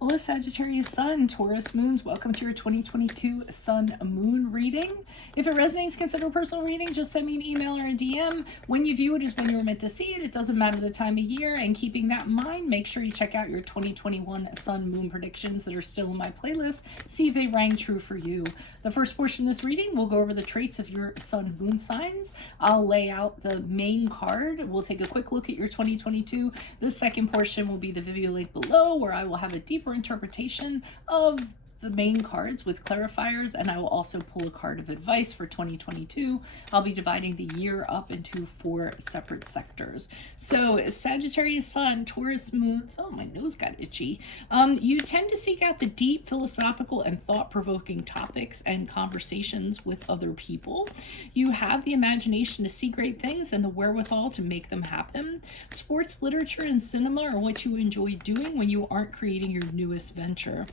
Well, Sagittarius Sun, Taurus Moons, welcome to your 2022 Sun Moon reading. If it resonates, consider a personal reading. Just send me an email or a DM. When you view it is when you were meant to see it. It doesn't matter the time of year. And keeping that in mind, make sure you check out your 2021 Sun Moon predictions that are still in my playlist. See if they rang true for you. The first portion of this reading, we'll go over the traits of your Sun Moon signs. I'll lay out the main card. We'll take a quick look at your 2022. The second portion will be the VIMEO link below, where I will have a deeper interpretation of the main cards with clarifiers, and I will also pull a card of advice for 2022. I'll be dividing the year up into 4 separate sectors. So Sagittarius Sun, Taurus Moons, oh, my nose got itchy. You tend to seek out the deep philosophical and thought-provoking topics and conversations with other people. You have the imagination to see great things and the wherewithal to make them happen. Sports, literature, and cinema are what you enjoy doing when you aren't creating your newest venture.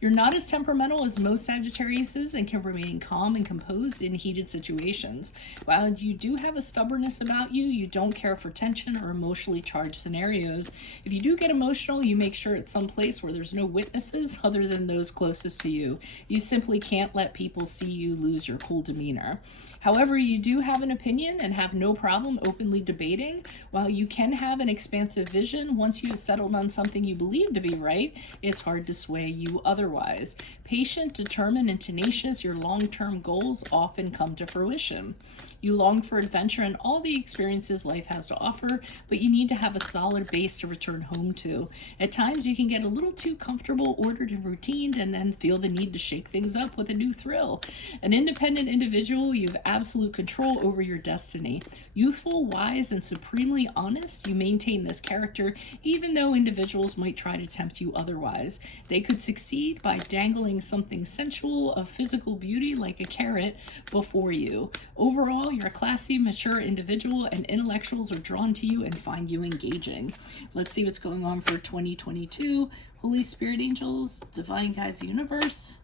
You're not as temperamental as most Sagittariuses and can remain calm and composed in heated situations. While you do have a stubbornness about you, you don't care for tension or emotionally charged scenarios. If you do get emotional, you make sure it's someplace where there's no witnesses other than those closest to you. You simply can't let people see you lose your cool demeanor. However, you do have an opinion and have no problem openly debating. While you can have an expansive vision, once you have settled on something you believe to be right, it's hard to sway you otherwise. Patient, determined, and tenacious, your long-term goals often come to fruition. You long for adventure and all the experiences life has to offer, but you need to have a solid base to return home to. At times, you can get a little too comfortable, ordered, and routine, and then feel the need to shake things up with a new thrill. An independent individual, you have absolute control over your destiny. Youthful, wise, and supremely honest, you maintain this character, even though individuals might try to tempt you otherwise. They could succeed by dangling something sensual of physical beauty like a carrot before you. Overall, you're a classy, mature individual, and intellectuals are drawn to you and find you engaging. Let's see what's going on for 2022. Holy Spirit angels, divine guides, universe.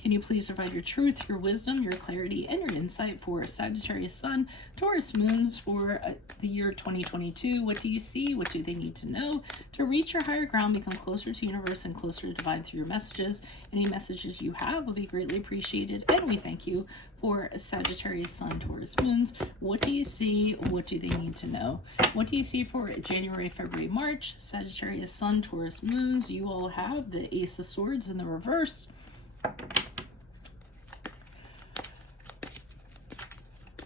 Can you please provide your truth, your wisdom, your clarity, and your insight for Sagittarius Sun, Taurus Moons for the year 2022? What do you see? What do they need to know? To reach your higher ground, become closer to universe and closer to divine through your messages. Any messages you have will be greatly appreciated, and we thank you for Sagittarius Sun, Taurus Moons. What do you see? What do they need to know? What do you see for January, February, March? Sagittarius Sun, Taurus Moons. You all have the Ace of Swords in the reverse.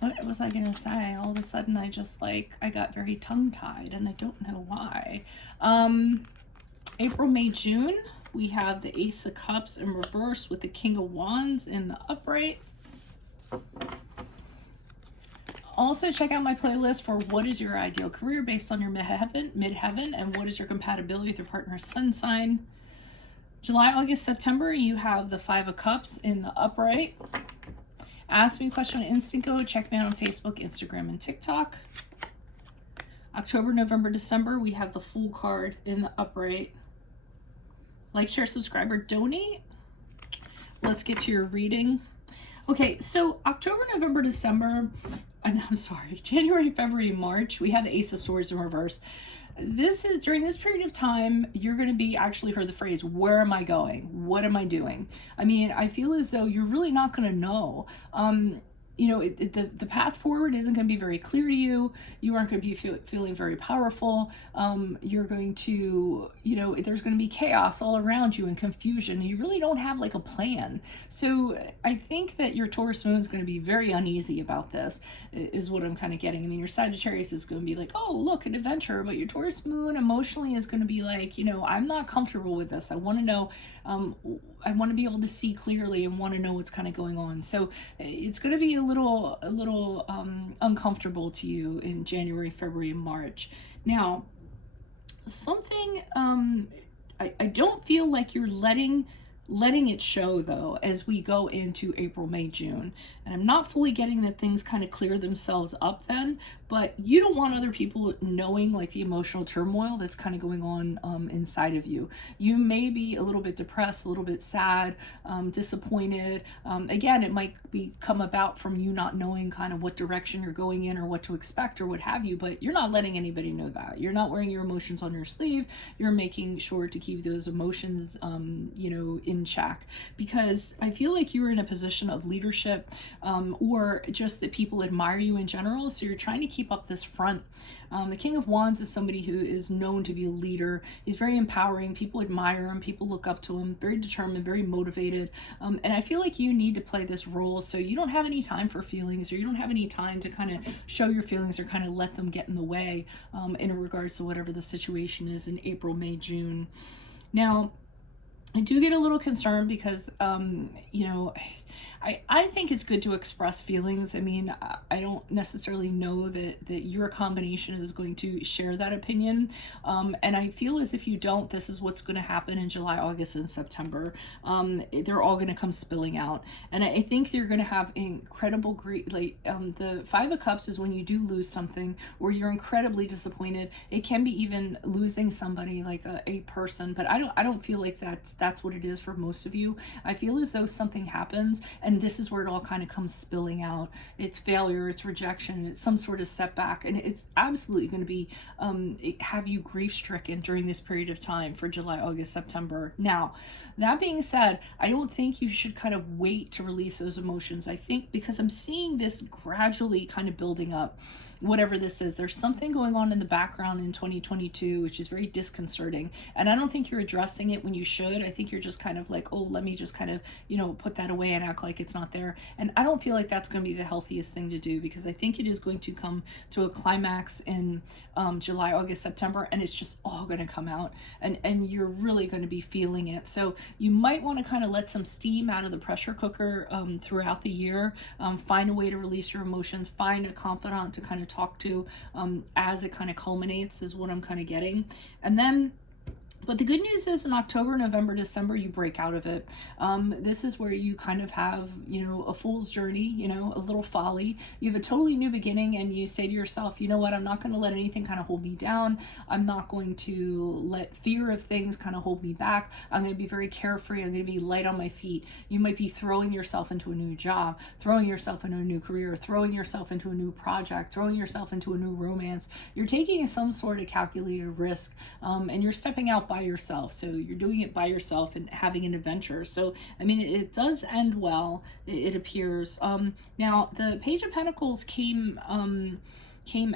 What was I gonna say? All of a sudden I got very tongue-tied and I don't know why. April, May, June, we have the Ace of Cups in reverse with the King of Wands in the upright. Also check out my playlist for what is your ideal career based on your midheaven, and what is your compatibility with your partner's sun sign. July, August, September, you have the Five of Cups in the upright. Ask me a question on Instant Go. Check me out on Facebook, Instagram, and TikTok. October, November, December, we have the Fool card in the upright. Like, share, subscribe, or donate. Let's get to your reading. Okay, so October, November, December, January, February, March, we have the Ace of Swords in reverse. During this period of time, you're going to be actually heard the phrase, where am I going? What am I doing? I mean, I feel as though you're really not going to know. The path forward isn't going to be very clear to you. You aren't going to be feeling very powerful. You're going to, there's going to be chaos all around you and confusion. And you really don't have like a plan. So I think that your Taurus Moon is going to be very uneasy about this, is what I'm kind of getting. I mean, your Sagittarius is going to be like, oh, look, an adventure. But your Taurus Moon emotionally is going to be like, I'm not comfortable with this. I want to know, I want to be able to see clearly and want to know what's kind of going on. So it's going to be a little uncomfortable to you in January, February, and March. Now, something, I don't feel like you're letting letting it show though as we go into April, May, June. And I'm not fully getting that things kind of clear themselves up then, but you don't want other people knowing like the emotional turmoil that's kind of going on inside of you. You may be a little bit depressed, a little bit sad, disappointed. Again, it might come about from you not knowing kind of what direction you're going in or what to expect or what have you, but you're not letting anybody know that. You're not wearing your emotions on your sleeve. You're making sure to keep those emotions, in check, because I feel like you're in a position of leadership, or just that people admire you in general. So you're trying to keep up this front. The King of Wands is somebody who is known to be a leader. He's very empowering. People admire him. People look up to him. Very determined, very motivated. And I feel like you need to play this role so you don't have any time for feelings, or you don't have any time to kind of show your feelings or kind of let them get in the way in regards to whatever the situation is in April, May, June. Now, I do get a little concerned because, I think it's good to express feelings. I mean, I don't necessarily know that your combination is going to share that opinion. And I feel as if you don't, this is what's going to happen in July, August, and September. They're all going to come spilling out. And I think you're going to have incredible grief. Like, the Five of Cups is when you do lose something or you're incredibly disappointed. It can be even losing somebody, like a person, but I don't feel like that's what it is for most of you. I feel as though something happens, and this is where it all kind of comes spilling out. It's failure, it's rejection, it's some sort of setback, and it's absolutely going to be have you grief stricken during this period of time for July, August, September. Now, that being said, I don't think you should kind of wait to release those emotions. I think because I'm seeing this gradually kind of building up, whatever this is, there's something going on in the background in 2022 which is very disconcerting, and I don't think you're addressing it when you should. I think you're just kind of like, oh, let me just kind of put that away and act like it's not there. And I don't feel like that's going to be the healthiest thing to do, because I think it is going to come to a climax in July, August, September, and it's just all going to come out, and you're really going to be feeling it. So you might want to kind of let some steam out of the pressure cooker throughout the year. Find a way to release your emotions, find a confidant to kind of talk to as it kind of culminates, is what I'm kind of getting. And then, but the good news is in October, November, December, you break out of it. This is where you kind of have, a fool's journey, a little folly. You have a totally new beginning, and you say to yourself, you know what, I'm not going to let anything kind of hold me down. I'm not going to let fear of things kind of hold me back. I'm going to be very carefree. I'm going to be light on my feet. You might be throwing yourself into a new job, throwing yourself into a new career, throwing yourself into a new project, throwing yourself into a new romance. You're taking some sort of calculated risk, and you're stepping out by yourself. So you're doing it by yourself and having an adventure. So I mean, it does end well, it appears. Now the Page of Pentacles came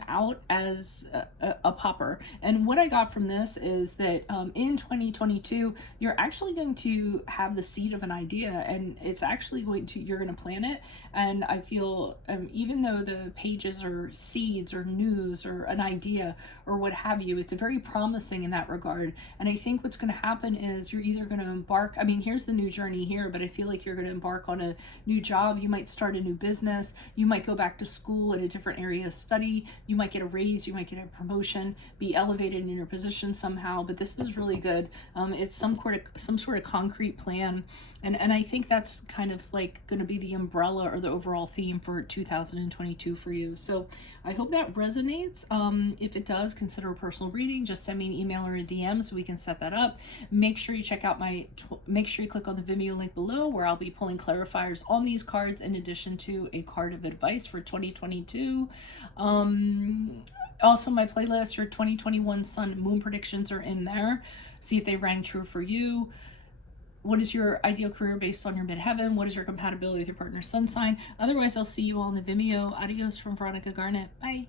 out as a popper, and what I got from this is that in 2022 you're actually going to have the seed of an idea, and it's actually you're going to plant it. And I feel even though the pages are seeds or news or an idea or what have you, it's very promising in that regard. And I think what's going to happen is you're either going to embark, I mean, here's the new journey here, but I feel like you're going to embark on a new job. You might start a new business. You might go back to school at a different area of study. You might get a raise. You might get a promotion, be elevated in your position somehow. But this is really good. It's some sort of concrete plan. And I think that's kind of like going to be the umbrella or the overall theme for 2022 for you. So I hope that resonates. If it does, consider a personal reading. Just send me an email or a DM so we can set that up. Make sure you check out make sure you click on the Vimeo link below, where I'll be pulling clarifiers on these cards in addition to a card of advice for 2022. Also, my playlist, your 2021 Sun Moon predictions are in there. See if they rang true for you. What is your ideal career based on your midheaven? What is your compatibility with your partner's sun sign? Otherwise, I'll see you all in the Vimeo. Adios from Veronica Garnett. Bye.